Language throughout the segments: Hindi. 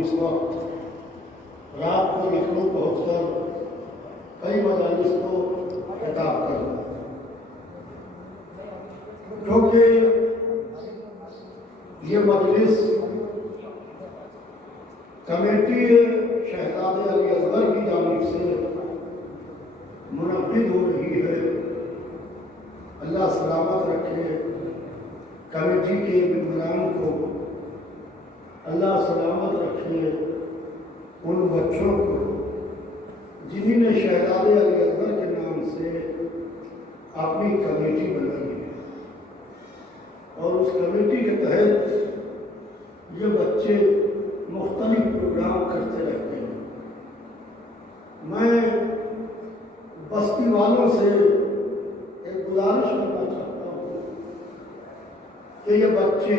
इस वक्त रात को लखनऊ पहुँचकर कई मजालिस को खिताब कर, क्योंकि ये मजलिस कमेटी शहजादे अली अकबर की जानिब से मुनक्किद हो रही है। अल्लाह सलामत रखे कमेटी के मेंबरान को, अल्लाह सलामत रखे उन बच्चों को जिन्होंने शहजादे अली अकबर के नाम से अपनी कमेटी बनाई है, और उस कमेटी के तहत ये बच्चे मुख्तलिफ प्रोग्राम करते रहते हैं। मैं बस्ती वालों से एक गुजारिश करना चाहता हूँ कि ये बच्चे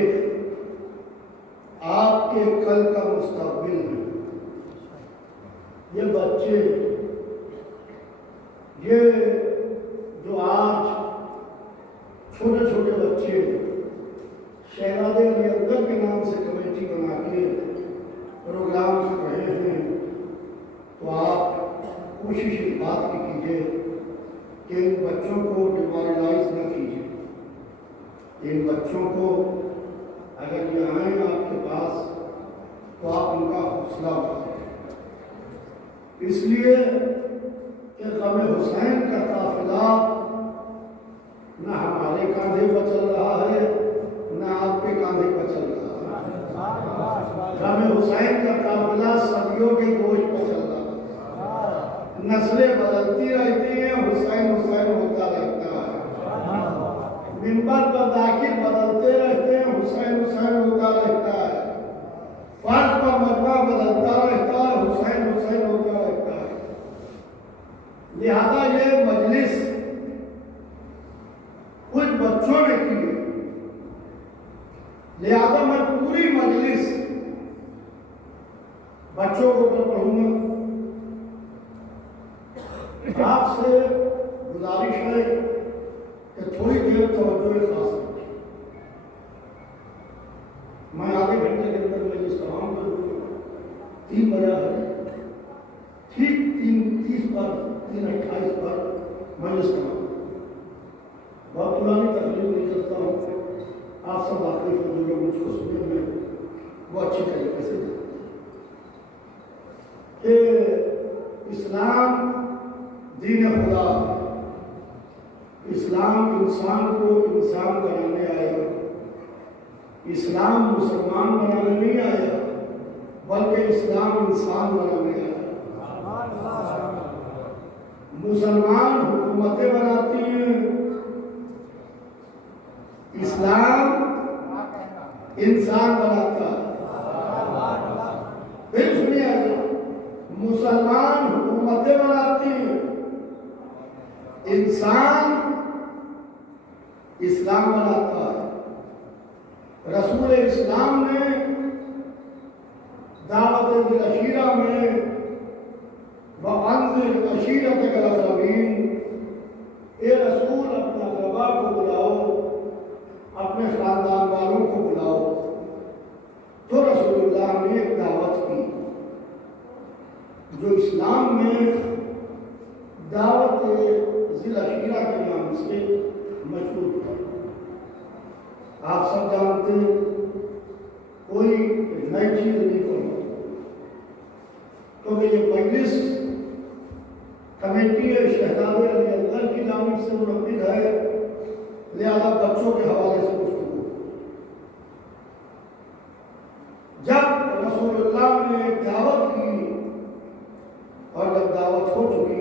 आपके कल का मुस्तकबिल हैं। ये बच्चे, ये जो आज छोटे छोटे बच्चे शहजादे अली अकबर के नाम से कमेटी बना के प्रोग्राम कर रहे हैं, तो आप कोशिश इस बात की कीजिए कि इन बच्चों को डिमोरलाइज न कीजिए। इन बच्चों को अगर ये आए आपके पास तो आप उनका हौसला बढ़ाएं, इसलिए कि गम हुसैन का काफिला न हमारे कांधे पर चल रहा है न आपके कांधे पर चल रहा है। गम हुसैन का काफिला सदियों के बोझ पर चल रहा है। नस्लें बदलती रहती हैं, हुसैन हुसैन होता रहता है। मिंबर पर दाखिल बदलते रहते हैं, हुसैन हुसैन होता रहता है। फर्श पर मजमा बदलता रहता है, हुसैन हुसैन होता रहता है। लिहाजा ये मजलिस कुछ बच्चों ने की, लिहाजा मैं पूरी मजलिस बच्चों को पढ़ूंगा। आपसे गुजारिश है कि थोड़ी देर तवज्जो खास रखें। मैं आधे घंटे के अंदर मजलिस तमाम करूँगा। 3 बजा है, ठीक 3:30 पर 3:28 पर मजलिस तमाम। बहुत पुरानी तकलीफ नहीं करता हूँ, आप सब वाकिफ हो, जो लोग मुझको सुने में वो अच्छी तरीके से कि इस्लाम दीन खुदा, इस्लाम इंसान को इंसान बनाने आया। इस्लाम मुसलमान बनाने नहीं आया, बल्कि इस्लाम इंसान बनाने आया। मुसलमान हुकूमतें बनाती हैं, इस्लाम इंसान बनाता है। फिर सुनिए, मुसलमान हुकूमतें बनाती हैं, इंसान इस्लाम बनाता है। रसूल इस्लाम ने दावत अशीरा में वअंज़िर अशीरतकल अक़रबीन, ए रसूल अपना क़रबा को बुलाओ, अपने खानदान वालों को बुलाओ। तो रसूलुल्लाह ने एक दावत की जो इस्लाम में दावत ज़िल अशीरा के नाम से मशहूर है। आप सब जानते हैं, कोई नई चीज नहीं करती, क्योंकि ये मजलिस कमेटी शहजादे अली अकबर की जानिब से मुनक्किद है, लिहाजा बच्चों के हवाले से गुफ्तगू। जब रसूलुल्लाह ने एक दावत की और जब दावत हो चुकी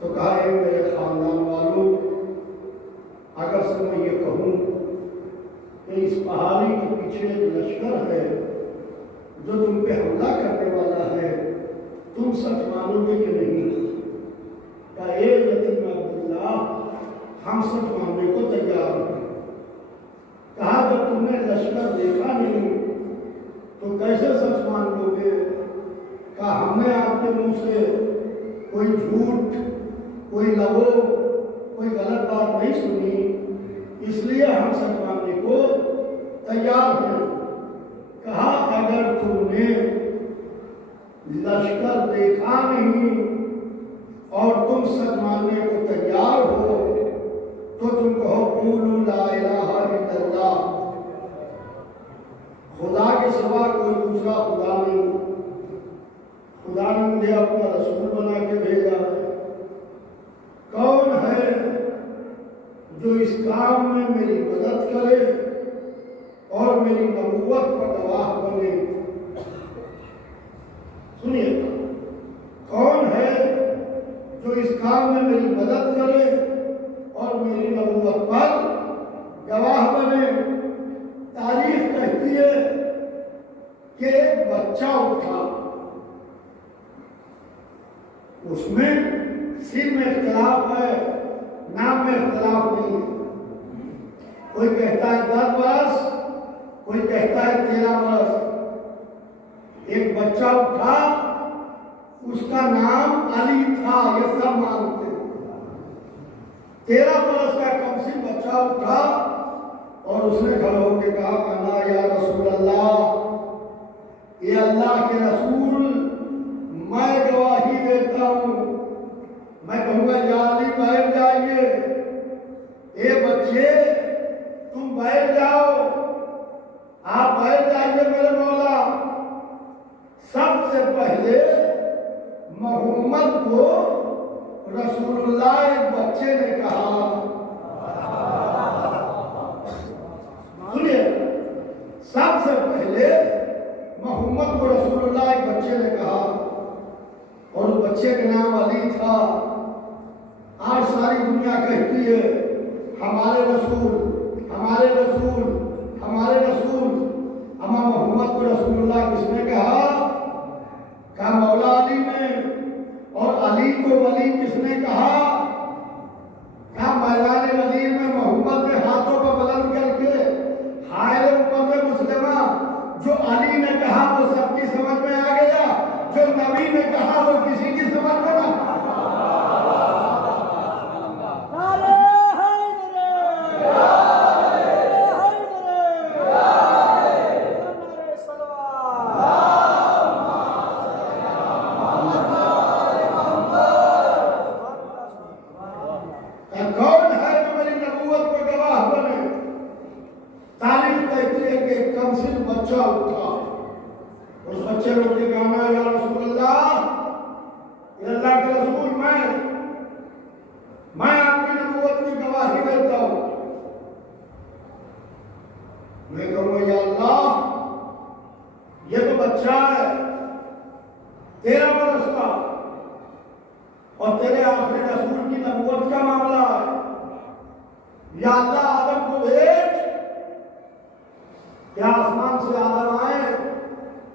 तो कहा, है मेरे खानदान वालों, अगर से मैं ये कहूँ कि इस पहाड़ी के पीछे एक लश्कर है जो तुम पे हमला करने वाला है, तुम सच मानोगे कि नहीं? क्या ए यतीम अब्दुल्लाह, हम सच मानने को तैयार हैं। कहा, जब तुमने लश्कर देखा नहीं तो कैसे सच मान लोगे? कहा, हमने आपके मुंह से कोई झूठ, कोई लबो, कोई गलत बात नहीं सुनी, इसलिए हम सच मानने को तैयार हैं। कहा, अगर तुमने लश्कर देखा नहीं और तुम सच मानने को तैयार हो तो तुम कहो क़ूलू ला इलाहा इल्लल्लाह, खुदा के सिवा कोई दूसरा खुदा नहीं। खुदा ने मुझे अपना रसूल बना के भेजा है। कौन है जो इस काम में मेरी मदद करे और मेरी नबूवत पर गवाह बने? सुनिए, कौन है जो इस काम में मेरी मदद करे और मेरी नबूवत पर गवाह बने? तारीख कहती है कि एक बच्चा उठा, उसमें सिर में इख्तिलाफ है, नाम में इख्तिलाफ नहीं है। कोई कहता है 10 बरस, कोई कहता है 13 बरस। एक बच्चा उठा, उसका नाम अली था, ये सब मानते। 13 बरस का कमसिन बच्चा उठा और उसने खड़े होकर कहा, अन्ना या रसूल अल्लाह, ये अल्लाह के रसूल, मैं गवाही देता हूँ। मैं कहूँगा या अली बैठ जाइए, ए बच्चे तुम बैठ जाओ, आप बैठ जाइए मेरे मौला। सबसे पहले मोहम्मद को रसूलुल्लाह एक बच्चे ने कहा। सुनिए, सबसे पहले मोहम्मद को रसूलुल्लाह एक बच्चे ने कहा और उस बच्चे का नाम अली था। आज सारी दुनिया कहती है हमारे रसूल, हमारे रसूल, हमारे रसूल। अमा मोहम्मद को रसूलुल्लाह किसने कहा? कहा मौला अली ने। और अली को वली किसने कहा? कहा मैदान मदीन में मोहम्मद ने हाथों को बुलंद करके हाय उम्मत मुस्लिमा, जो अली ने कहा वो सबकी समझ में आ गया, जो नबी ने कहा वो किसी की समझ में ना। कौन है जो मेरी नबूवत पर गवाह बने? तारीफ कहती है कि एक कमसिन बच्चा उठा, उस बच्चे ने उठ के कहा या रसूल अल्लाह, ये अल्लाह के रसूल, मैं आपकी नबूवत की गवाही देता हूँ। मैं कहूँगा या अल्लाह, ये तो बच्चा है 13 बरस का और तेरे आखिरी रसूल की नबूवत का मामला है। या अल्लाह आदम को भेज, क्या आसमान से आदम आए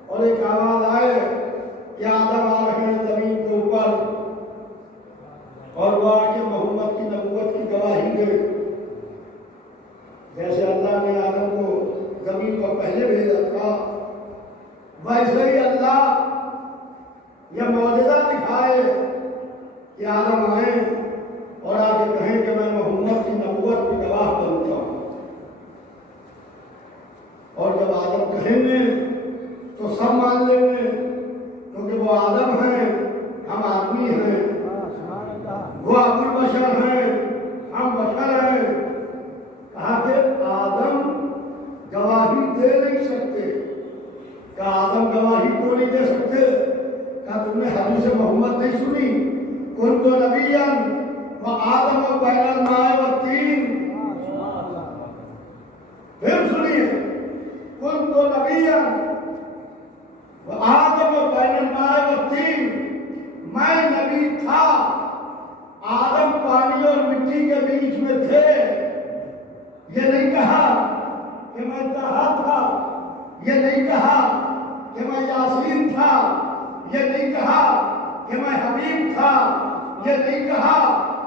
और एक आवाज आए कि आदम आ रहे हैं जमीन के ऊपर, और वो आके मोहम्मद की नबूवत की गवाही दे। जैसे अल्लाह ने आदम को जमीन पर पहले भेजा था, वैसे ही अल्लाह यह मौजूदा दिखाए कि आदम आए और आगे कहें कि मैं मोहम्मद की नबूवत की गवाह बनता हूँ। और जब आदम कहेंगे तो सब मान लेंगे, क्योंकि वो आदम हैं, हम आदमी हैं। वो अबुल बशर हैं, हम बशर हैं। कहा कि आदम गवाही दे नहीं सकते। क्या आदम गवाही क्यों नहीं दे सकते? क्या तुमने हदीस मोहम्मद नहीं सुनी? कुन्तु नबिय्यन व आदम बैनल माए व तीन। फिर सुनिए, कुन्तु नबिय्यन व आदम बैनल माए व तीन। मैं नबी था, आदम पानी और मिट्टी के बीच में थे। ये नहीं कहा कि मैं तहा था, ये नहीं कहा कि मैं यासीन था, ये नहीं कहा कि मैं हबीब था, ये नहीं कहा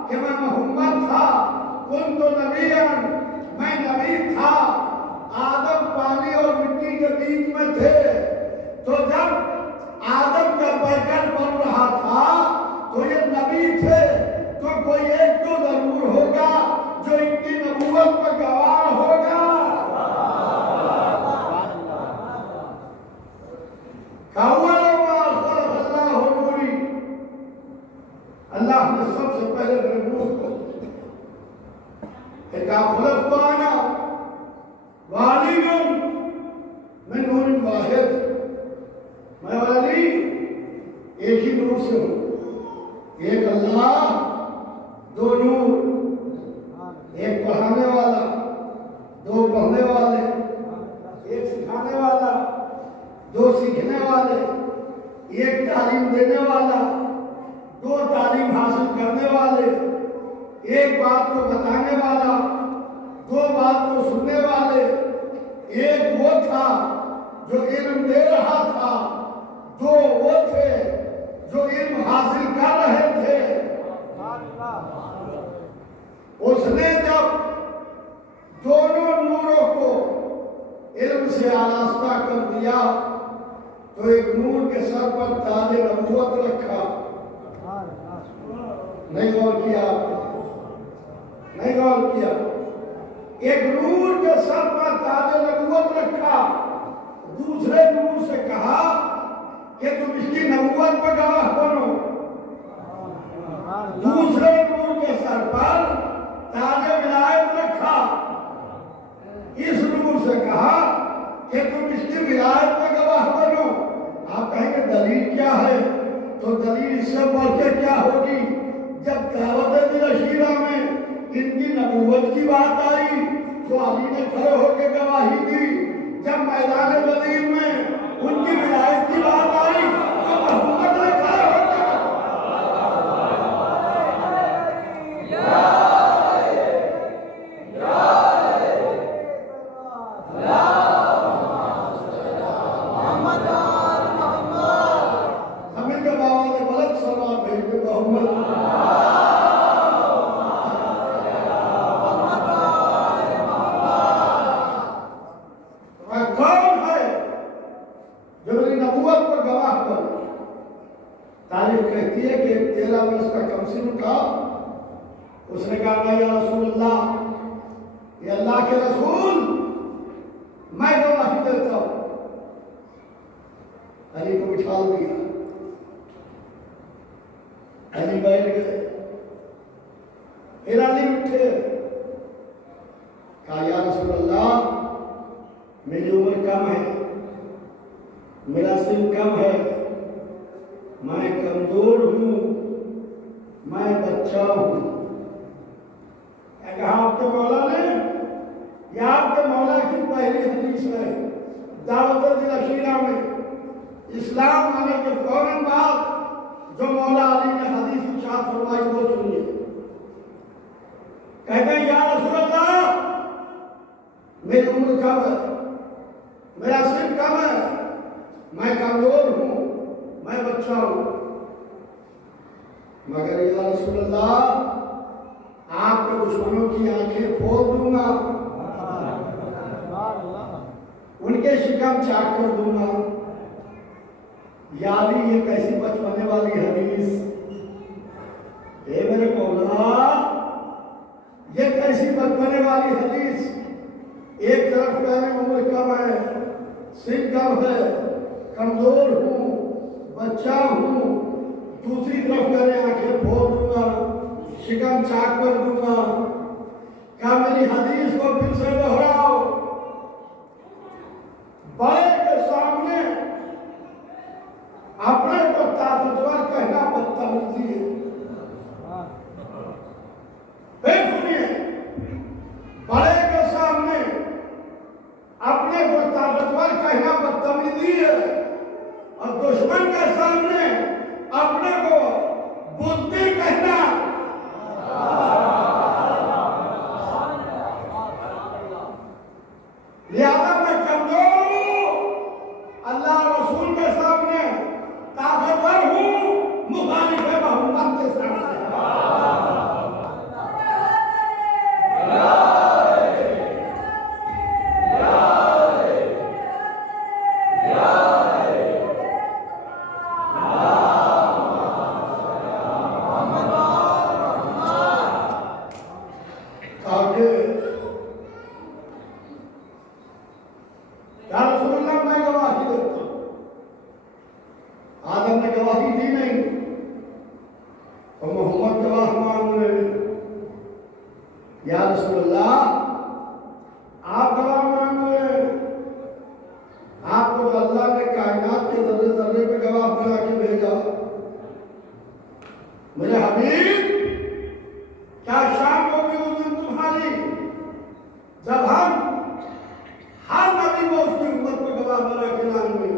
कि मैं मोहम्मद था। कुन्तु नबिय्यन, मैं नबी था, आदम पानी और मिट्टी के बीच में थे। तो जब आदम का पैकर बन रहा था तो ये नबी थे, तो कोई एक तो जरूर होगा जो इनकी नबूवत पर गवाह होगा। अल्लाह ने सबसे पहले मेरे नूर को आना वालिगुम मैं नूर वाहिद, मैं वाली एक ही नूर से हूँ, एक अल्लाह दो नूर, एक पढ़ाने वाला दो पढ़ने वाले, एक सिखाने वाला दो सीखने वाले, एक तालीम देने वाला दो तालीम हासिल करने वाले, एक बात को बताने वाला दो बात को सुनने वाले, एक वो था जो इल्म दे रहा था, दो वो थे जो इल्म हासिल कर रहे थे। उसने जब दोनों नूरों को इल्म से आरास्ता कर दिया तो एक नूर के सर पर ताजे नबूवत रखा। नहीं गौर किया आपने? नहीं गौर किया? एक नूर के सर पर ताजे नबूवत रखा, दूसरे नूर से कहा कि तुम इसकी नबूवत पर गवाह बनो। दूसरे नूर के सर पर ताजे विलायत रखा, इस नूर से कहा कि तुम इसकी विलायत पर गवाह बनो। आप कहेंगे दलील क्या है? तो दलील इससे बढ़ के क्या होगी? जब दावत रशीरा में इनकी नबूवत की बात आई तो अली ने खड़े होकर गवाही दी। जब मैदान बदीर में उनकी विलायत की बात आई तो मोहम्मद ने खड़े होकर हमें के बाबा ने गलत सवाल भेज के मोहम्मद कहती है कि 13 वर्ष का कमसिन था। उसने कहा या रसूलल्लाह, ये अल्लाह के रसूल, मैं गवाही देता हूं। अली को बिठा दिया, अली बैठ गए, फिर अली उठे, कहा या रसूलल्लाह, मेरी उम्र कम है, मेरा सिन कम है, मैं कमजोर हूं, मैं बच्चा हूं। कहा आपके मौला ने, यह आपके मौला की पहली हदीस है दावत रशीरा में। इस्लाम आने के फौरन बाद जो मौला अली ने हदीस इरशाद फरमाई वो सुनिए। कहते हैं या रसूलल्लाह, मेरी उम्र कम है, मेरा सिर कम है, मैं कमजोर हूं, मैं बच्चा हूं, मगर या रसूलल्लाह, आपके दुश्मनों की आंखें फोड़ दूंगा, उनके शिकम चाक कर दूंगा। याली ये कैसी बचपने वाली हदीस, ये मेरे मौला, ये कैसी बचपने वाली हदीस। एक तरफ कहने उम्र कम है, सिर कम है, कमजोर हूं, बच्चा हूं, दूसरी तरफ कहने आंखें फोड़ दूंगा, शिकम चाक कर दूंगा। क्या मेरी हदीस को फिर से दोहराओ। बड़े के सामने अपने को ताकतवर कहना बदतमीजी है। फिर सुनिए, बड़े के सामने अपने को ताकतवर कहना बदतमीजी है और दुश्मन के सामने अपने को बुद्धि कहना। लिहाजा मैं कमजोर हूं, रसूलुल्लाह आप गवाह मांगे, आपको तो अल्लाह ने कायनात के जर्रे जर्रे पे गवाह बना के भेजा। मेरे हबीब क्या शाम होगी उस दिन तुम्हारी जब हम हर नबी को उसकी उम्मत को गवाह बना के लाएंगे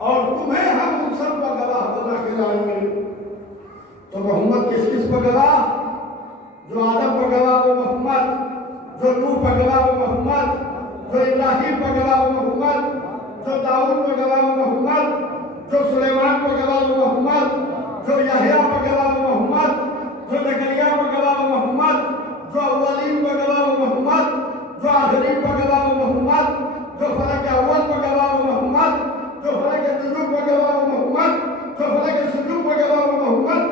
और तुम्हें हम उन सब को गवाह बना के लाएंगे। तो मोहम्मद किस किस पर गवाह? जो आदम पर गवाह वो मोहम्मद, जो नूह पर गवाह वो मोहम्मद, जो इब्राहिम पर गवाह वो मोहम्मद, जो दाऊद पर गवाह वो मोहम्मद, जो सुलेमान पर गवाह वो मोहम्मद, जो यहया पर गवाह वो मोहम्मद, जो जकरिया पर गवाह वो मोहम्मद, जो अव्वलीन पर गवाह वो मोहम्मद, जो आखिरीन पर गवाह वो मोहम्मद, जो फलक अव्वल पर गवाह वो मोहम्मद, जो फलक नुजूम पर गवाह वो मोहम्मद, जो फलक सुजूम पर गवाह वो मोहम्मद,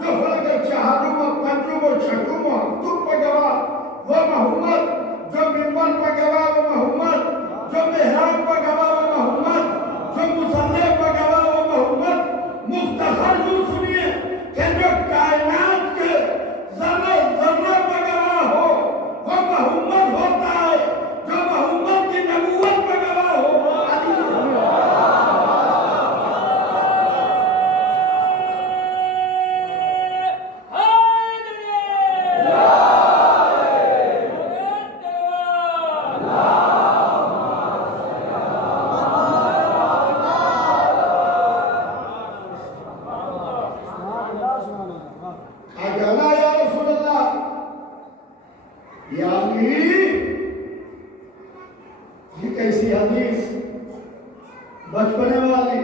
जो फलक चहारुम और पंजुम और छठुम और हफ्तुम पर गवाह वो मोहम्मद, जो मिंबर पर गवाह वो मोहम्मद, जो मेहराब पर गवाह वो मोहम्मद, जो मुसल्ले पर गवाह वो मोहम्मद। मुख्तसर यूं सुनिए कि जो कायनात के जर्रे जर्रे पर गवाह हो वो मोहम्मद होता है, जो मोहम्मद की नबूवत पर गवाह हो वो अली कैसी हदीस बचपने वाली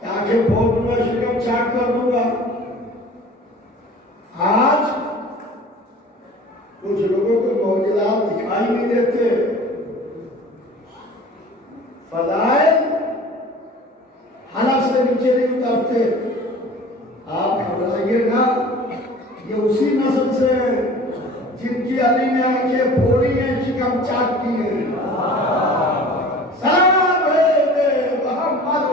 कि आंखें फोड़ दूंगा, शिकम चाक कर दूंगा। आज कुछ लोगों को मौजूदात दिखाई नहीं देते, फदाइल हलफ से नीचे नहीं उतरते। आप घबराइए ना, ये उसी नस्ल से जिनकी अली ने आंखें फोड़ी हैं, शिकम चाक की है। सलाम है मोहम्मद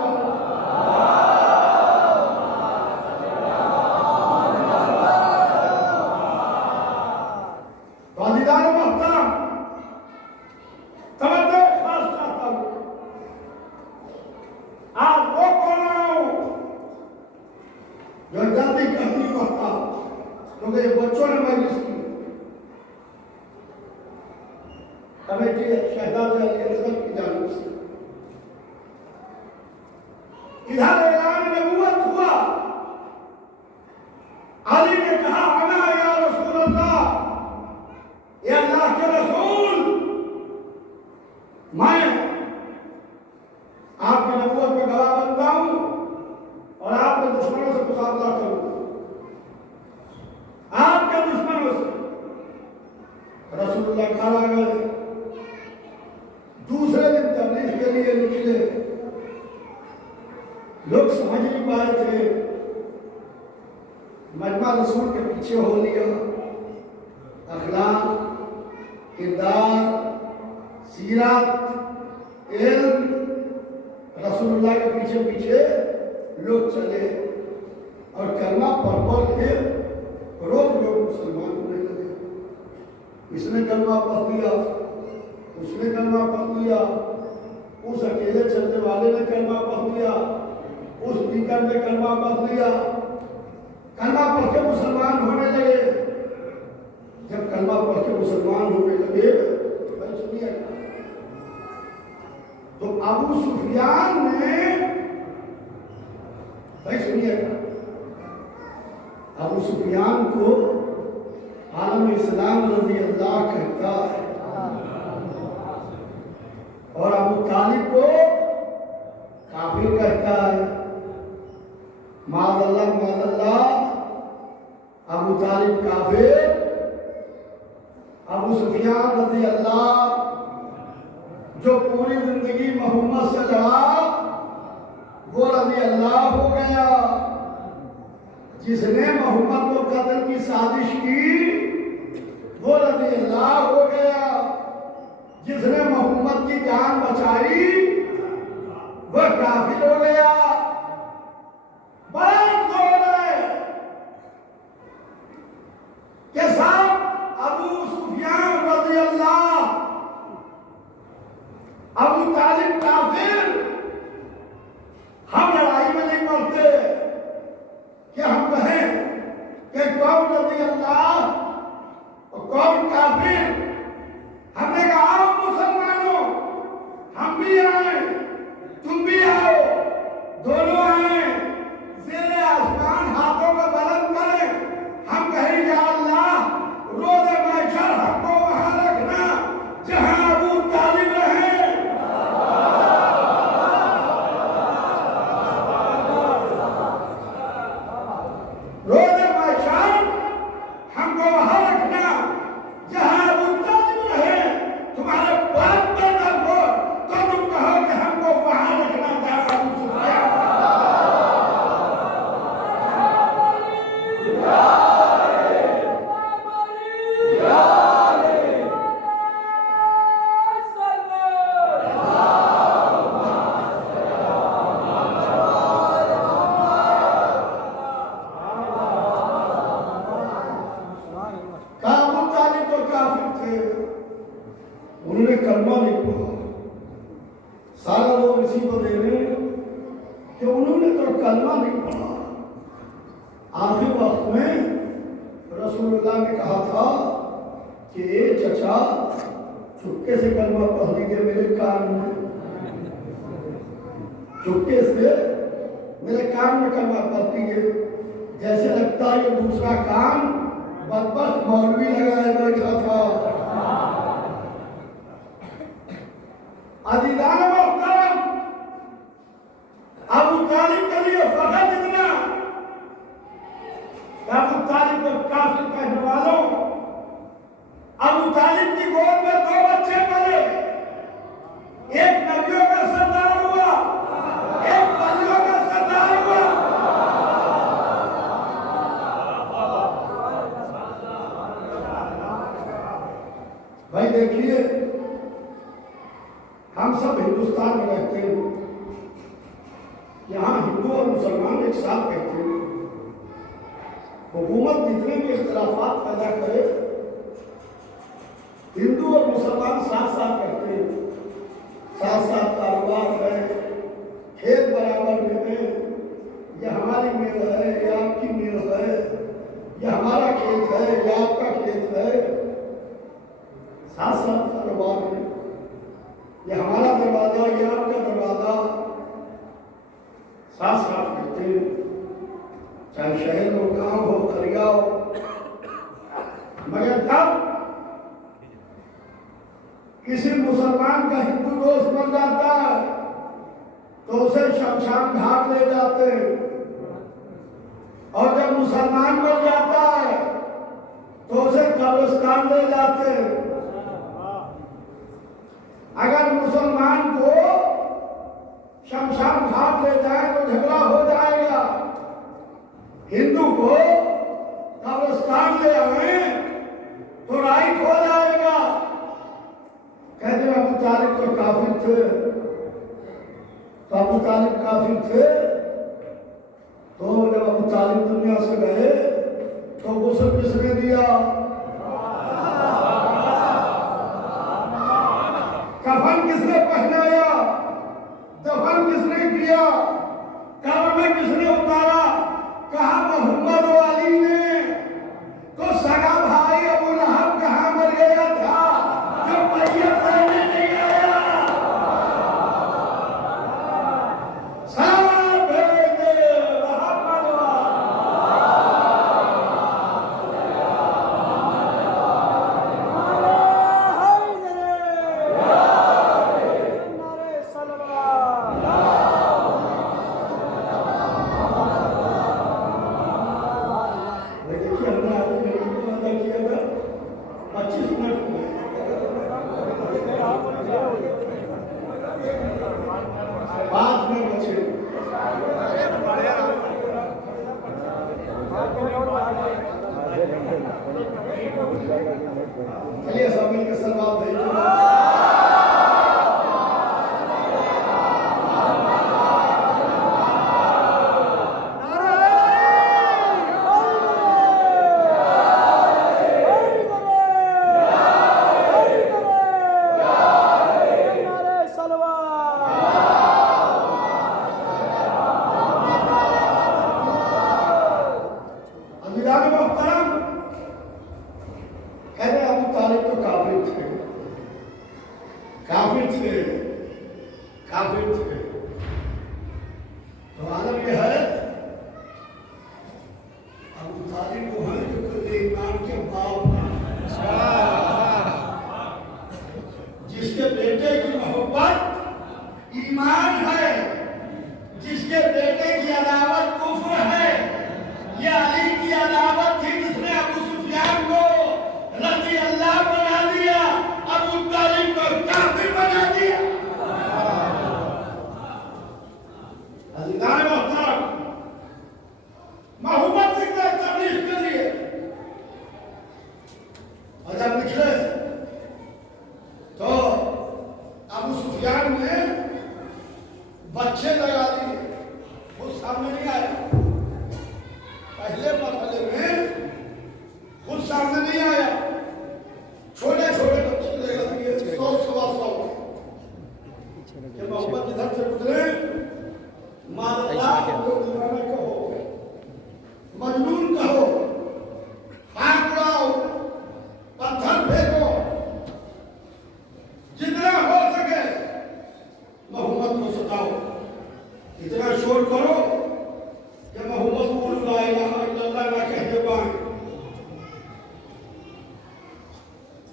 वालिदान मोहतरम, तवज्जो खास चाहता हूं। आप वो कौन हो जो जल्दी कहनी पड़ता, क्योंकि बच्चों ने मजलिस की कमेटी शहजाद की जानिब से इधर ऐलान नबूवत हुआ। अली ने कहा अना या रसूल अल्लाह, या अल्लाह के रसूल, मैं आपकी नबूवत पर गवाह बनता हूं और आपके दुश्मनों से मुकाबला करूंगा, आपके दुश्मनों से। रसूलुल्लाह खड़ा गए, दूसरे दिन तबलीग के लिए निकले। लोग समझ नहीं पा रहे थे, मजमा रसूल के पीछे हो लिया। अखलाक, किरदार, सीरत, इल्म, रसूलुल्लाह के पीछे पीछे लोग चले और कलमा पढ़ के रोज लोग मुसलमान होने लगे। इसने कलमा पढ़ लिया, उसने कलमा पढ़ लिया, उस अकेले चलने वाले ने कलमा पढ़ लिया, उस स्पीकर ने कलमा पढ़ लिया। कलमा पढ़ के मुसलमान होने लगे। जब कलमा पढ़ के मुसलमान होने लगे भाई सुनिए, तो अबू सुफियान ने, भाई सुनिए, अबू सुफियान को आलम इस्लाम रज़ी अल्लाह कहता है और अबू तालिब को काफिर कहता है। मादल्ला अबू तालिब काफिर, अबू सुफियान रज़ी अल्लाह जो पूरी जिंदगी मोहम्मद से लड़ा वो रज़ी अल्लाह हो गया। जिसने मोहम्मद को कत्ल की साजिश की वो रज़ी अल्लाह हो गया। जिसने मोहम्मद की जान बचाई वह काफिर हो गया। बड़ा जोर है कि साहब कलमा नहीं पढ़ा। आखिर वक्त में रसूलुल्लाह ने कहा था कि ए चचा चुपके से कलमा पढ़ लीजिए मेरे कान में, चुपके से मेरे कान में कलमा पढ़ लीजिए। जैसे लगता है ये दूसरा कान बदबख्त मौलवी लगाए बैठा था। अजीज़ान मोहतरम, अबू तालिब के लिए फखर इतना, अबू तालिब को काफिर कहने वालों, अबू तालिब की गोद में 2 बच्चे पले, एक नबियों का सरदार हुआ, एक वलियों का सरदार हुआ। भाई देखिए, हम सब हिंदुस्तान में रहते हैं, यहाँ हिंदू और मुसलमान एक साथ रहते हैं। हुकूमत जितने भी इख्तिलाफात पैदा करे, हिंदू और मुसलमान साथ साथ रहते हैं, साथ साथ कारोबार है, खेत बराबर में है, ये हमारी मेल है, ये आपकी मेल है, ये हमारा खेत है, ये आपका खेत है, साथ साथ कारोबार में, ये हमारा दरवाजा, ये आपका दरवाजा, साथ साथ रहते हैं, चाहे शहर हो, गांव हो, करिया हो। मगर जब किसी मुसलमान का हिंदू दोस्त बन जाता है तो उसे शमशान घाट ले जाते हैं, और जब मुसलमान बन जाता है तो उसे कब्रिस्तान ले जाते हैं। अगर मुसलमान को शमशान घाट ले जाए तो झगड़ा हो जाएगा, हिंदू को कब्रिस्तान ले आए तो राइट हो जाएगा। कहते अबू तालिब तो काफिर थे, तो अबू तालिब काफिर थे, तो जब अबू तालिब दुनिया से गए तो गुस्ल किसने दिया? कफन किसने पहनाया? दफन किसने किया? कब्र में किसने उतारा? कहा मोहम्मद वाली ने। तो सगा भाई अबू लहब कहाँ मर गया था जो मैयत लेने नहीं आया? सलाम भेजे मोहम्मद चलिए सब मिलकर सलमान भेजिए। जिसके बेटे की मोहब्बत ईमान है, जिसके बेटे की अदावत कुफ्र है। ये अली की अदावत थी जिसने अबू सुफियान को रज़ी अल्लाह बना दिया, अबू तालिब को काफिर बना दिया। अज़ीज़ान मोहतरम, मोहब्बत निकले तबलीग के लिए, और जब निकले तो अबू सुफियान ने बच्चे लगा दिए, वो सामने नहीं आया। पहले मरहले में खुद सामने नहीं आया, छोटे छोटे बच्चे लगा दिए, 100-125 के मोहब्बत इधर से गुजरे, मादल्ला जोड़ करो कि मोहम्मद ला इलाहा इल्लल्लाह ना कहते पाए।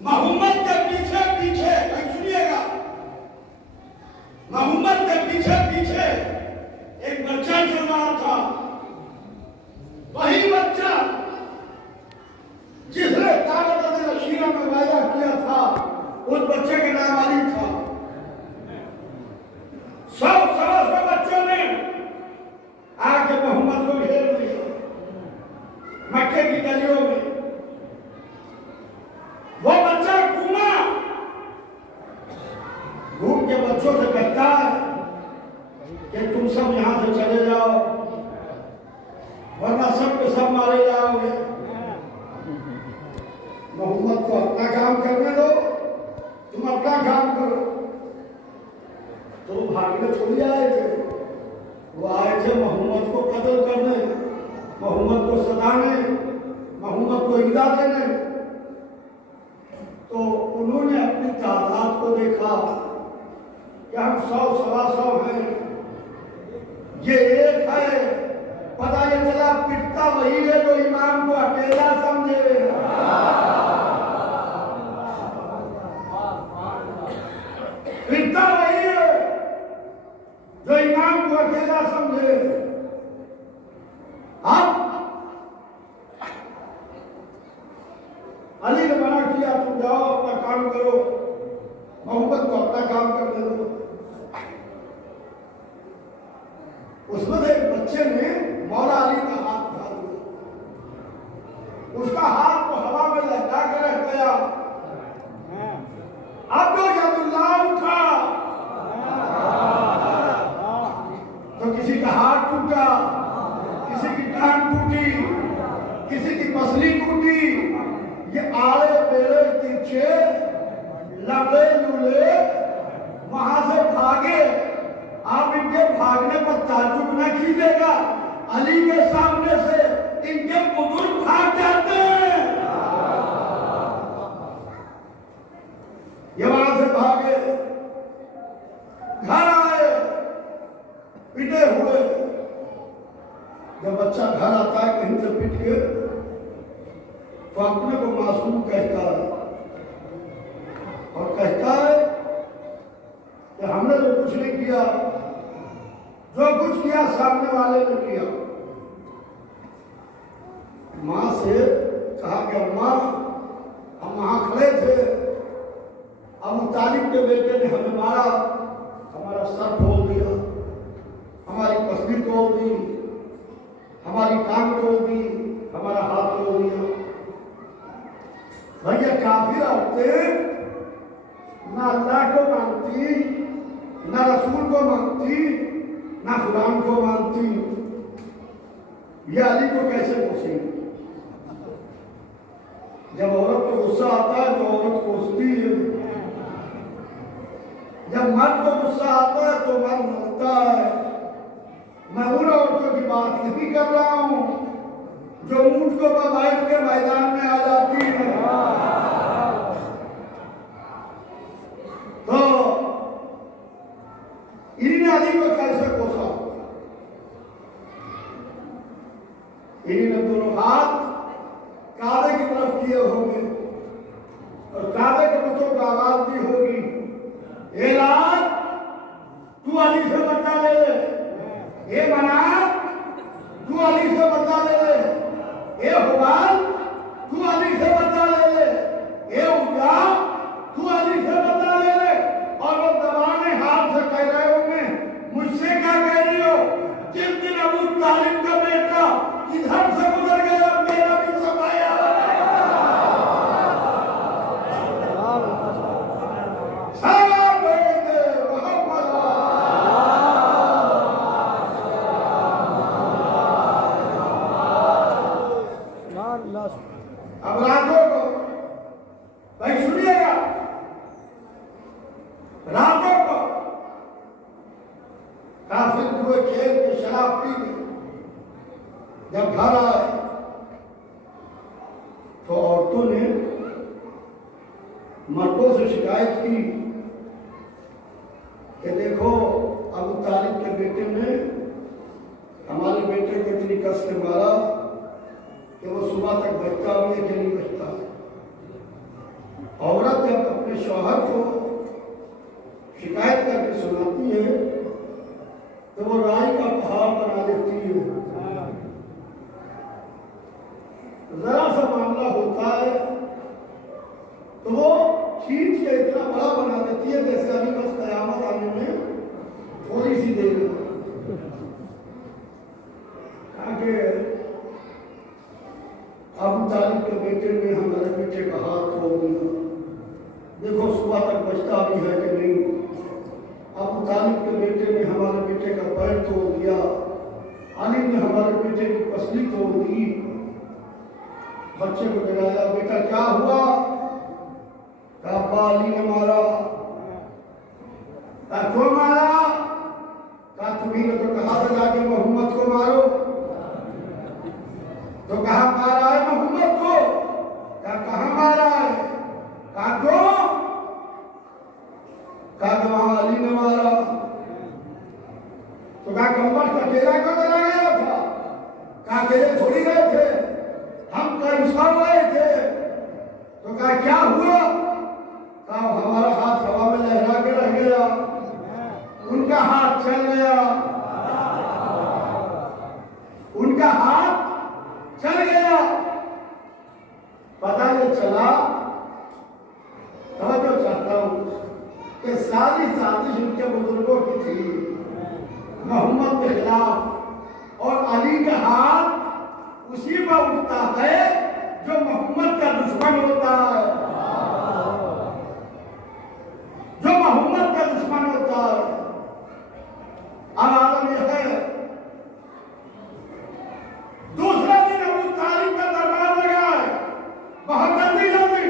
मोहम्मद के पीछे पीछे सुनिएगा, मोहम्मद के पीछे पीछे एक बच्चा चल रहा था। वही बच्चा जिसने ताकत शीरा में वायदा किया था, उस बच्चे के नाम अली था। सब सवा बच्चों ने आके मोहम्मद को घेर लिया मक्के की गलियों में। वो बच्चा घूम के बच्चों से कहता है कि तुम सब यहां से चले जाओ, वरना सब के सब मारे जाओगे। मोहम्मद को अपना काम करने दो, तुम अपना काम करो। तो भागने थोड़ी आए थे, वो आए थे मोहम्मद को कत्ल करने, मोहम्मद को सताने, मोहम्मद को इज़्ज़त देने। तो उन्होंने अपनी तादाद को देखा कि हम 100 सवा 100 हैं, ये एक है। पता ये चला पिटता वही है जो इमाम को अकेला समझे। पिटता वही है जो इमाम को अकेला समझे। अब अली ने मना किया, तुम जाओ अपना काम करो, मोहम्मद को अपना काम करने दो। उसमें से एक बच्चे ने मौला अली का हाथ उठा दिया, उसका हाथ तो हवा में लहरा कर रह गया। अब तो यदुल्लाह उठा तो किसी का हाथ टूटा, किसी की टांग टूटी, किसी की पसली टूटी। ये आड़े बेड़े तिरछे लबड़े लूले वहां से भागे। आप इनके भागने पर ताज्जुब न कीजिएगा, अली के सामने से इनके बुजुर्ग भाग जाते हैं। ये वहां से भागे, घर आए, पिटे हुए। जब बच्चा घर आता है कहीं से पिट के, तो अपने को मासूम कहता है और कहता है कि हमने तो कुछ नहीं किया, जो कुछ किया सामने वाले ने किया। मां से कहा कि अम्मा, हम वहां खड़े थे, अबू तालिब के बेटे ने हमें मारा, हमारा सर फोड़ दिया, हमारी पसली तोड़ दी, हमारी टांग तोड़ दी, हमारा हाथ तोड़ दिया। भैया काफिर औरतें ना अल्लाह को मानती, ना रसूल को मानती, ना खुदान को मानती। ये अली को कैसे पूछेंगे? जब औरत को गुस्सा आता है तो औरत कोसती है, जब मर्द को गुस्सा आता है तो मर्द मरता है। मैं उन औरतों की बात नहीं कर रहा हूं जो ऊंट को बैठ के मैदान में आ जाती है। तो इन्हीं अली को कैसे कोसा? इन्हीं दोनों हाथ काबे की तरफ किए होंगे और काबे के बच्चों को आवाज दी होगी, ए लाल, तू अली से बदला ले ले। ए मना, तू अली से बदला ले ले। ए हुबाल, तू अली से बदला ले ले। ए उजा, तू अली से बदला ले ले। और वो दबाने हाथ से कह रहे होंगे, मुझसे क्या कह रही हो? जिस दिन अबू तालिब का बेटा इधर से गुजर गया, मेरा भी समय आया। अब रातों को भाई सुनिएगा, रातों को काफिर हुए खेल के शराब पी के जब घर आए तो औरतों ने मर्दों से शिकायत की कि देखो अबू तालिब के बेटे ने बेटे को इतनी कस से मारा कि वो सुबह तक बचता भी है कि नहीं बचता। औरत जब अपने शौहर को शिकायत करके सुनाती है तो वो राई का पहाड़ बना देती है। जरा सा मामला होता है तो वो खींच के इतना बड़ा बना देती है जैसे अभी बस कयामत आने में थोड़ी सी देर है। आगे अबू तालिब के बेटे ने हमारे बेटे का हाथ तोड़ दिया। देखो सुबह तक बचता भी है कि नहीं। अबू तालिब के बेटे ने हमारे बेटे का पैर तोड़ दिया। अली ने हमारे बेटे की पसली तोड़ दी। बच्चे को जगाया, बेटा क्या हुआ? कहा अली ने मारा। कहा क्यों मारा? कहा तुम्ही ने तो कहा था जाके मोहम्मद को मारो। तो कहा मारा है मोहम्मद को? कहा मारा है? कहा क्यों? कहा वहां अली ने मारा। तो कहा कम्बल का डेरा क्यों चला गया था? कहा डेरे थोड़ी गए थे, हम कहीं सड़ रहे थे। तो कहा क्या हुआ? कहा हमारा हाथ हवा में लहरा के रह गया, उनका हाथ चल गया, उनका हाथ चल गया। पता नहीं चला। तो चाहता हूं कि सारी साजिश उनके बुजुर्गों की थी मोहम्मद के खिलाफ, और अली का हाथ उसी पर उठता है जो मोहम्मद का दुश्मन होता है, जो मोहम्मद का दुश्मन होता है। अब आलम यह है, दूसरा दिन अबू तालिब का दरबार लगा है, बहुत जल्दी जल्दी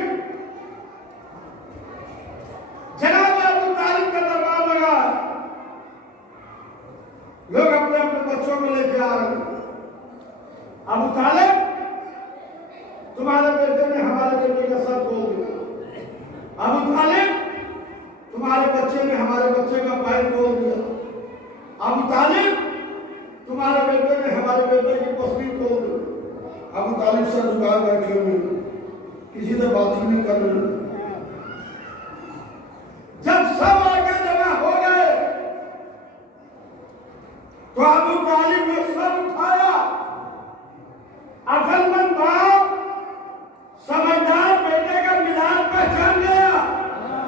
जनाब अबू तालिब का दरबार लगा है। लोग अपने अपने बच्चों को लेकर आ रहे हैं। अबू तालिब, तुम्हारे बेटे ने हमारे बेटे का सर तोड़ दिया। अबू तालिब, तुम्हारे बच्चे ने हमारे बच्चे का पैर तोड़ दिया। अबू तालिब, तुम्हारे बेटे ने हमारे बेटे की पसली तोड़ दी। अबू तालिब सर झुका बैठे हुए, किसी से बात ही नहीं कर रहे। जब सब आगे जमा हो गए तो अबू तालिब ने सर उठाया। अकलमंद बाप समझदार बेटे का मिजाज पहचान गया।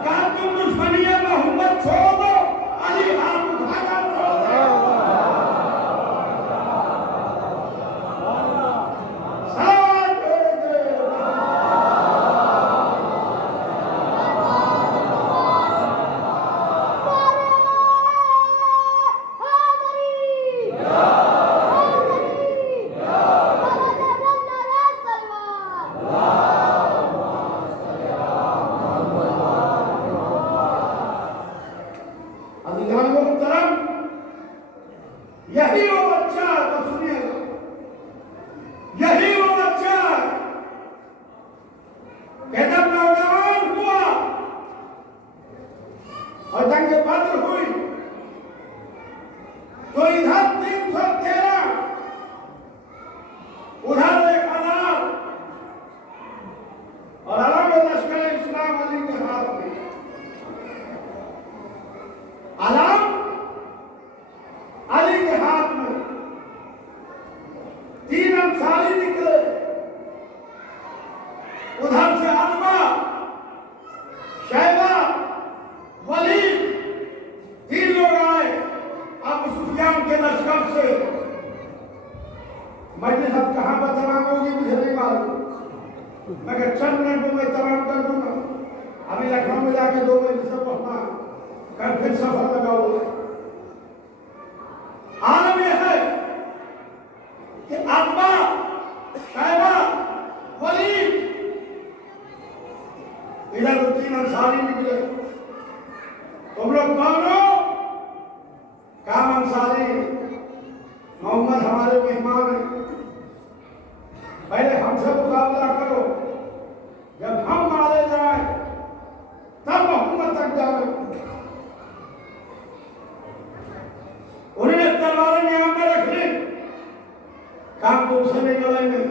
कहा तुम दुश्मनी मोहम्मद छोड़ दो, अली हाथ उठाकर छोड़ दो। यही वो बच्चा है, तो सुनिएगा, यही वो बच्चा है कि जब नौजवान हुआ और जंग बद्र हुई तो इधर 313, उधर 1000 और अलग लश्कर इस्लाम अली के हाथ में। अलग अली के हाथ में 3 अंसारी निकले। उधर से अतबा, शैबा, वलीद 3 लोग आए अबू सुफियान के लश्कर से। मजलिस अब कहां पर तमाम होगी मुझे नहीं मालूम, मगर चंद मिनटों में तमाम कर दूंगा। अभी लखनऊ में जाके 2 बजे से पहुंचना, कल फिर सफर लगा हुआ है। आलम यह है कि अतबा, शैबा, वलीद, इधर 3 अंसारी निकले। तुम लोग कौन हो? काम अंसारी, मोहम्मद हमारे मेहमान हैं, पहले हमसे मुकाबला करो, जब हम मारे जाए तब मोहम्मद तक जाओ। उन्होंने तलवारें नियाम में रख ली। को उसे नहीं करेंगे,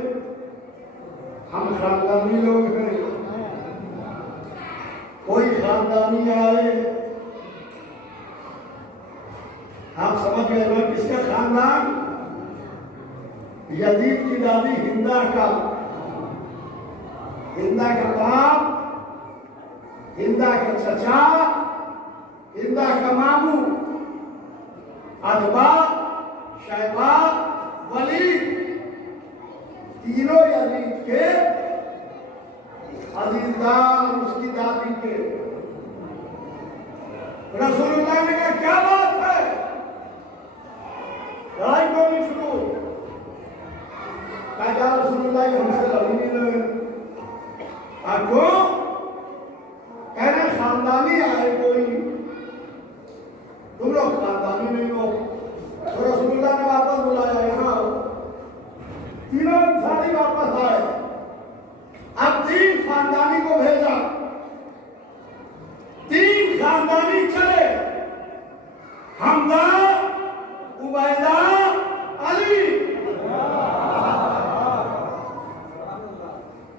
हम खानदानी लोग हैं। कोई खानदानी आए, आप समझ गए ना किसका खानदान? यजीद की दादी हिंदा का बाप, हिंदा का चचा, हिंदा का मामू, अदबा, शैबा, वलीद, तीनों यजीद के अजीजदार उसकी दादी के। रसूलुल्लाह ने कहा क्या बात है, लड़ाई क्यों नहीं शुरू? कहा रसूलुल्लाह हमसे लड़ी नहीं लगे। क्यों? कह रहे खानदानी आए कोई, तुम लोग खानदानी नहीं हो। तो रसूलुल्लाह ने वापस बुलाया, यहाँ तीनों इंसानी वापस आए। अब 3 खानदानी को भेजा, 3 खानदानी चले, हमजा, उबैदा, अली।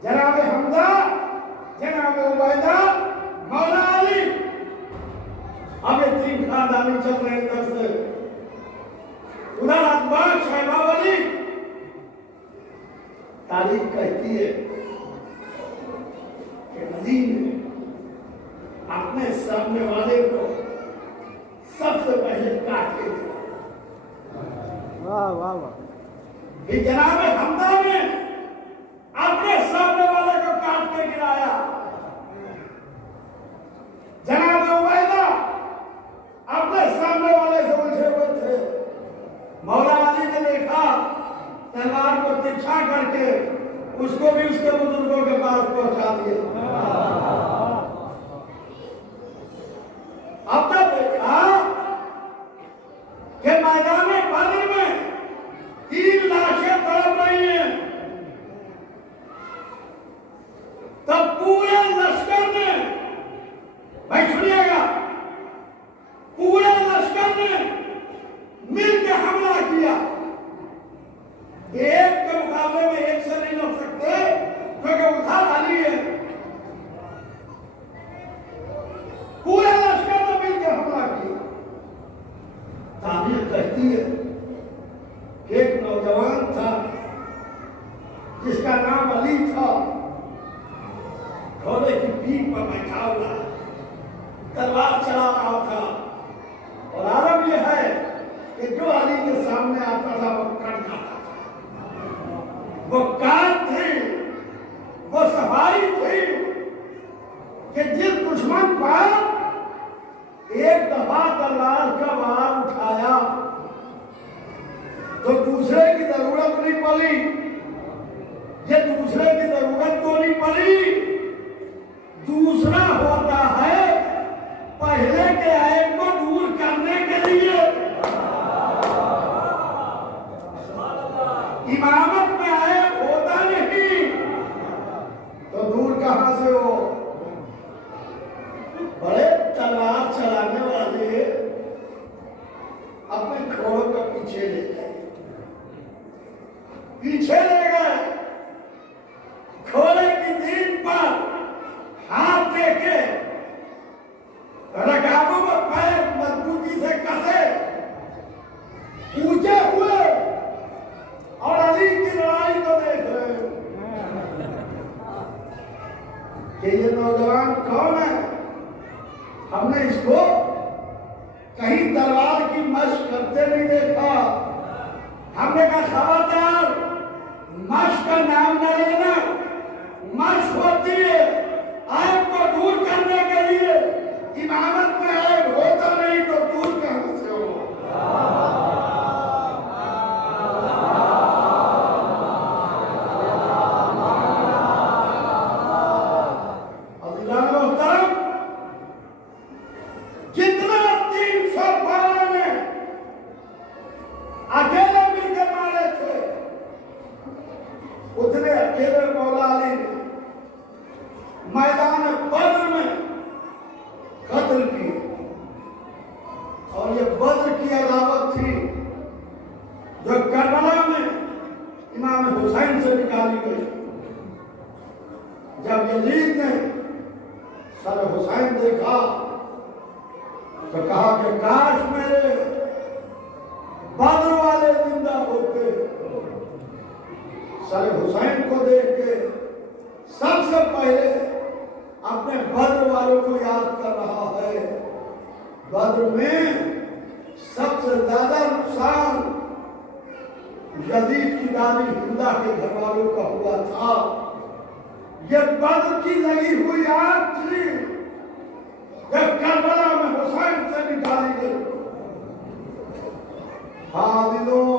जनाब हमजा, जनाब उबैदा, मौला अली। अब ये 3 खानदानी चल रहे इधर से, उधर अदबा, शैबा, वली। तारीख कहती है कि नबी ने अपने सामने वाले को सबसे पहले काट के दिया। वाह वाह वाह। कि जनाब हमजा ने अपने सामने वाले को काट के गिराया। जनाब उबैदा अपने सामने वाले से उलझे हुए थे। मौला अली ने देखा, तलवार को तिरछा करके उसको भी उसके बुजुर्गों के पास पहुंचा दिया। अब तक देखा कि मैदान बद्र में 3 लाशें तड़प रही हैं, तब पूरे लश्कर ने, भाई सुनिएगा, पूरे लश्कर ने मिलकर हमला किया। एक के मुकाबले में एक से नहीं लड़ सकते, क्योंकि उधर अली है। पूरे लश्कर ने मिलकर हमला किया। तारीख कहती है कि एक नौजवान था जिसका नाम अली था, घोड़े की पीठ पर बैठा हुआ तलवार चला रहा था। और आरब यह है कि जो अली के सामने आता था वो कट जाता था। वो काट थी, वो सफाई थी कि जिस दुश्मन पर एक दफा तलवार का वार उठाया तो दूसरे की जरूरत नहीं पड़ी। ये दूसरे की जरूरत तो नहीं पड़ी, दूसरा होता है पहले के ऐब को दूर करने के लिए। इमामत में ऐब होता नहीं तो दूर कहां से हो? बड़े तलवार चलाने वाले अपने घोड़ों का पीछे ले गए, पीछे ले गए, घोड़े की जीभ पर हाथ देके रकाबों में पैर मजबूती से कसे, ऊंचे हुए और अली की लड़ाई को देख रहे कि ये नौजवान कौन है। हमने इसको कहीं तलवार की मशक करते नहीं देखा। हमने कहा खबरदार, मशक का नाम न लेना। मशक होती है ऐब को दूर करने के लिए, इमामत में ऐब होता नहीं तो दूर कहां से हो? जितना 312 ने अकेले मिलकर मारे थे, उतने अकेले मौला अली ने इमाम हुसैन से निकाली गई। जब यजीद ने सर हुसैन देखा तो कहा कि काश मेरे बद्र वाले जिंदा होते। सर हुसैन को देख के सबसे पहले अपने बद्र वालों को याद कर रहा है। बद्र में सबसे ज्यादा नुकसान यजीद की दादी हिंदा के घर वालों का हुआ था। यह बद्र की लगी हुई आग थी जब करबला में हुसैन से निकाली गई। हाँ दिलों,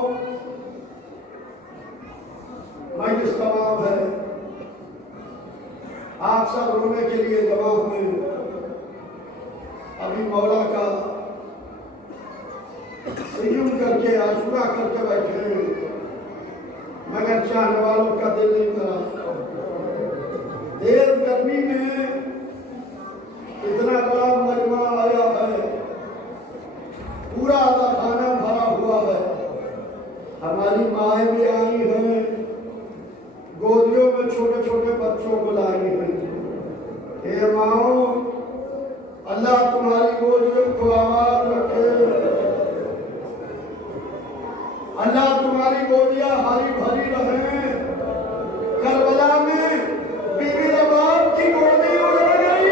मजलिस तमाम है, आप सब रोने के लिए जवाब में अभी मौला का संयम करके आशुरा करके बैठे हैं, मगर चाहने वालों का दिल नहीं करा। देर गर्मी में इतना बड़ा मजमा आया है, पूरा आधा खाना भरा हुआ है। हमारी माएँ भी आई हैं, गोदियों में छोटे छोटे बच्चों को लाई हैं। हे माओ, अल्लाह तुम्हारी गोदियों को आबाद रखे, अल्लाह तुम्हारी गोदियां हरी भरी रहे। करबला में बीबी रबाब की गोदी उजड़ गई।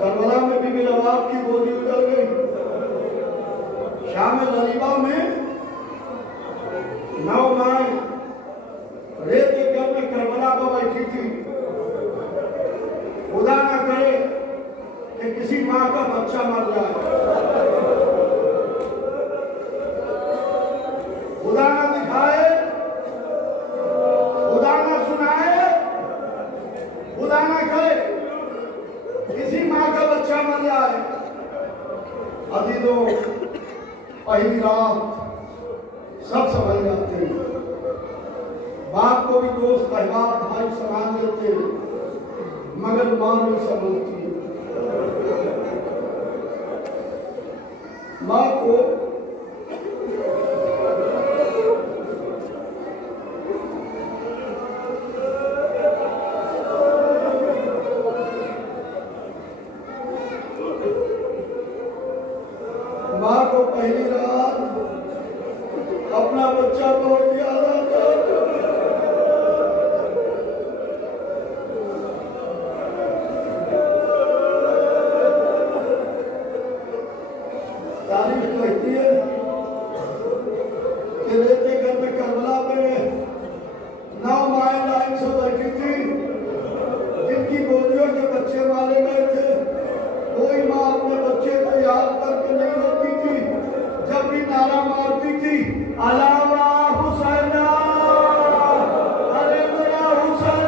करबला में बीबी रबाब की गोदी उजड़ गई। शाम गरीबा में 9 माएं रेत के घर में करबला पर बैठी थी। खुदा ना करे कि किसी माँ का बच्चा मर जाए, खुदा ना दिखाए, खुदा ना सुनाए, खुदा ना करे किसी माँ का बच्चा मर जाए। अजीजों, पहली रात सब समझ जाते हैं, बाप को भी दोस्त अहबाब भाई समान देते, मगर माँ नहीं समझती। माँ को पहली रात अपना बच्चा बहुत याद आता। तारीफ कहती है कि रेत के घर में करबला में 9 माएं लाइन से बैठी थी, जिनकी गोदियों के बच्चे मारे गए थे। कोई माँ अपने बच्चे को याद करके नहीं रोती थी, जब भी नारा मारती थी, अलावा हुसैना, अरे मेरा हुसैन।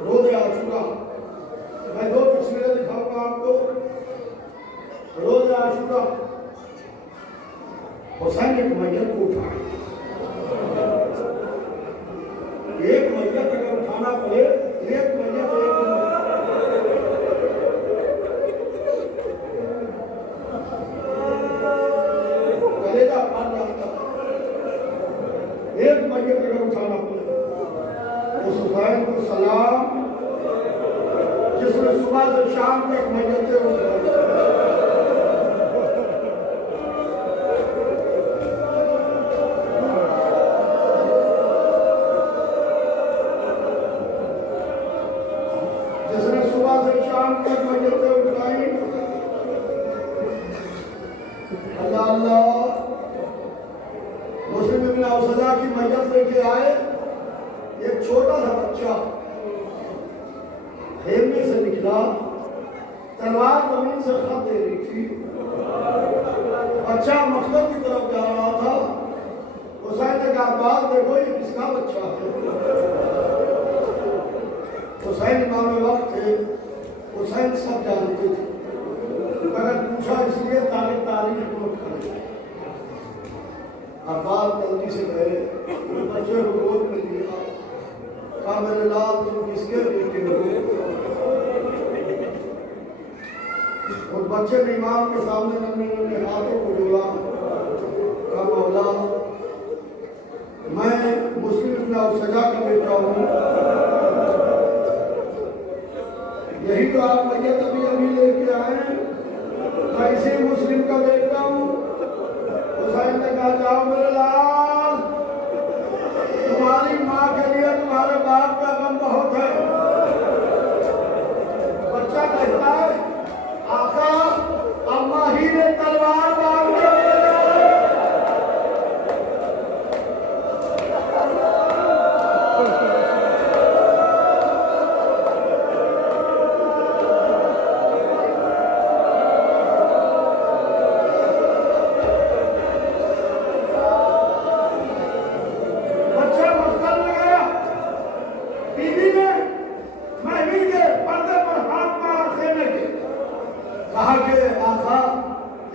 रोज़े आशूरा, मैं 2 तस्वीरें दिखाऊंगा आपको। रोज़े आशूरा, हुसैन एक मैयत को उठाए। एक मैयत अगर उठाना पड़े, एक मैयत कलेजा फाड़ जाता। एक मैयत अगर उठाना पड़े, उस हुसैन को सलाम जिसने सुबह से शाम तक मैयतें उठाई। शाम तक मैयतें उठाई। अल्लाह अल्लाह, मुस्लिम इब्न औसजा की मैयत लेके आए। एक छोटा सा बच्चा खेमे से निकला, तलवार जमीन से खत दे रही थी। बच्चा मकसद की तरफ जा रहा था। हुसैन ने कहा, बात देखो ये किसका बच्चा है। हुसैन इमाम वक्त थे, हुसैन सब जानते थे, मगर पूछा इसलिए ताकि तारीफ को करे। अब्बास जल्दी से गए, बच्चे को गोद में लिया, कहा मेरे लाल तुम किसके बेटे हो। उस बच्चे ने इमाम के सामने नन्हे हाथों को जोड़ा, कहा मौला मैं मुस्लिम इब्न औसजा का बेटा हूँ। यही तो आप मैयत अभी अभी लेके आए, मैं इसी मुस्लिम का बेटा हूँ। हुसैन ने कहा, जाओ मेरे लाल, तुम्हारी माँ के लिए तुम्हारे बाप का गम बहुत है। बच्चा कहता है, आका अम्मा ही ने तलवार मार दी।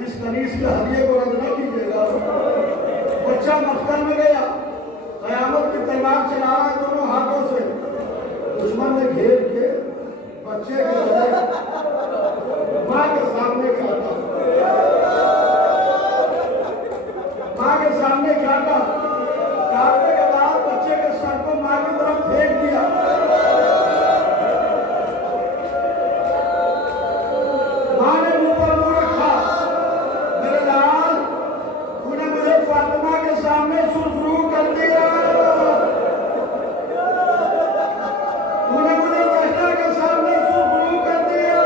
इस कनीज के हदिये को रद्द न कीजिएगा। बच्चा मक्तल में गया, कयामत की तलवार चला रहा है दोनों हाथों से। दुश्मन ने घेर के बच्चे के माँ के सामने काटा, माँ के सामने काटा। काटने के बाद बच्चे के सर को माँ की तरफ फेंक दिया। माँ ने मुंह पर मुंह रखा, मेरे लाल तूने मुझे फातिमा के सामने सुरसरू कर दिया, तूने मुझे ज़हरा के सामने सुरसरू कर दिया।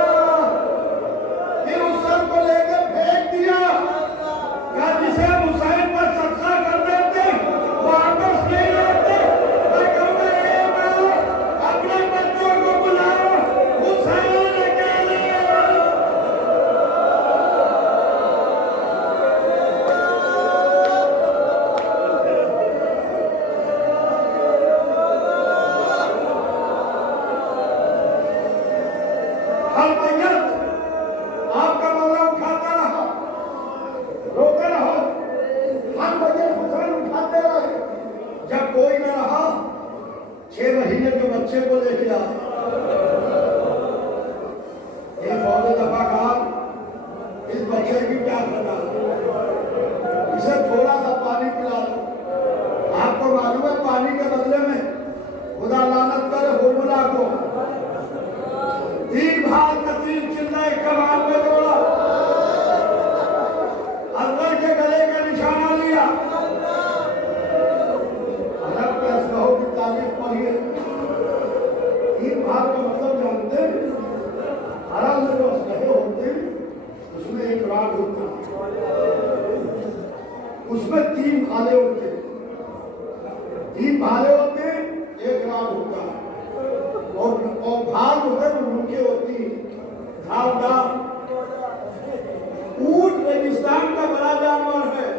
फिर उस सर को लेकर फेंक दिया। क्या जिसे हुसैन पर सदका कर देते वापस नहीं लाते। मैं कहूँगा ये बात, अपने बच्चों को बुलाओ, हुसैन अकेले। हर मैयत आपका मौला उठाता रहा, रोते रहो, हर मैयत हुसैन उठाते रहे। जब कोई न रहा, 6 महीने के बच्चे को लेके आए। एक फौज दफा कहा, इस बच्चे की क्या करना, इसे थोड़ा सा पानी पिला दो। आपको मालूम है पानी के बदले में खुदा लानत करे हुर्मुला को 3 भाग का 3 चिल्लाए कमान में दौड़ा, अकबर के गले का निशाना लिया। अरब के असलहों की तारीफ पढ़िए। 3 भाग का मतलब जानते हैं? अरब में जो असलहे होते उसमें एक राग होता, उसमें 3 भाले होते, 3 भाले होते, एक राग होता है। और भाग होते वो मुख्य होती धारदार। ऊंट रेगिस्तान का बड़ा जानवर है।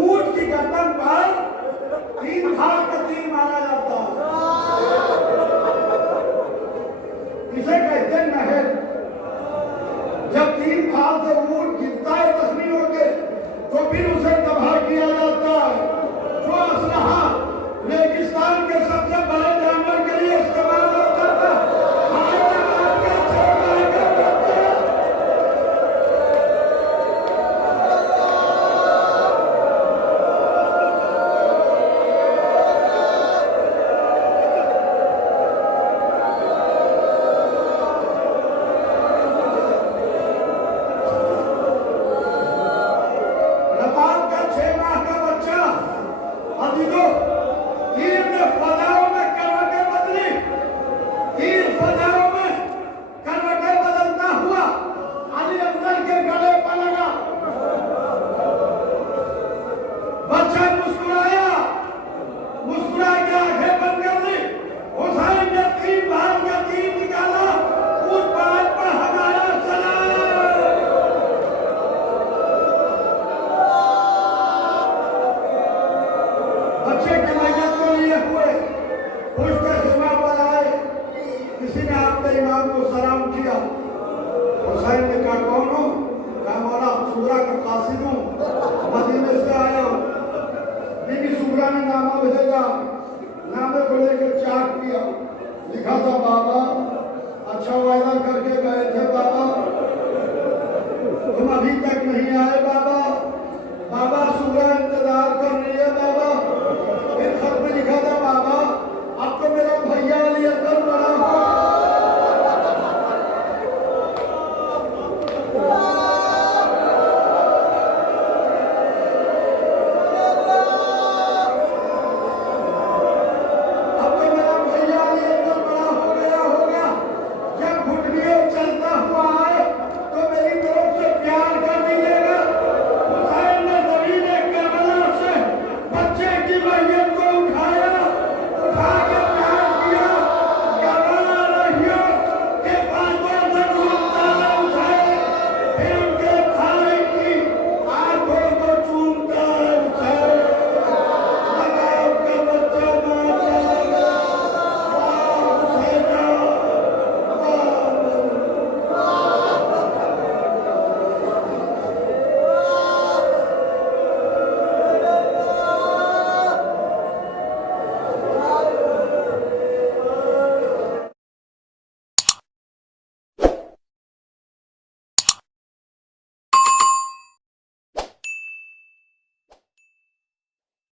ऊंट की गर्दन पर 3 भाग का 3 माना जाता है। इसे कहते हैं नहर। जब 3 भाग से ऊंट गिरता है तस्लीम होके, तो फिर उसे तबाह किया जाता है। जो असलहा रेगिस्तान के सबसे बड़े जानवर के लिए इस्तेमाल होता था, एक मैयत को लिए हुए पुष्ट सीमा पर आए, किसी ने आपके इमाम को सलाम किया। हुसैन ने कहा कौन हूँ? कहा मौला सुगरा का कासिद हूँ, मदीने से आया हूँ। बीबी सुगरा ने नामा भेजा, नामे को लेकर चाक किया, लिखा था बाबा अच्छा वायदा करके गए थे बाबा, तुम अभी तक नहीं आए बाबा। बाबा सुगरा